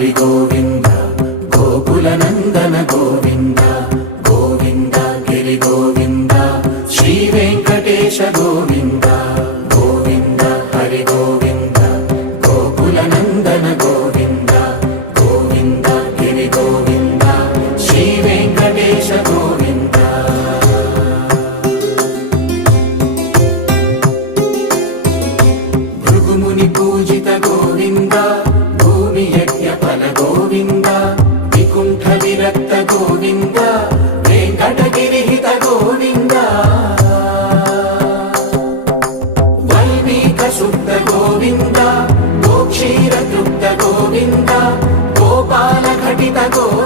హరి గోవింద గోకుల నందన గోవింద గోవింద గిరి గోవింద శ్రీ వెంకటేశ గోవింద గోవింద హరి గోవింద గోకుల నందన గోవింద గోవింద గిరి గోవింద శ్రీ వెంకటేశ గోవింద భృగుముని పూజిత గోవింద భూమి యజ్ఞ ఫల గోవింద వికుంఠ విరక్త గోవింద వెంకటగిరిహిత గోవింద వైదిక శుద్ధ గోవింద గోక్షీర తృప్త గోవింద గోపాల ఘటిత గోవింద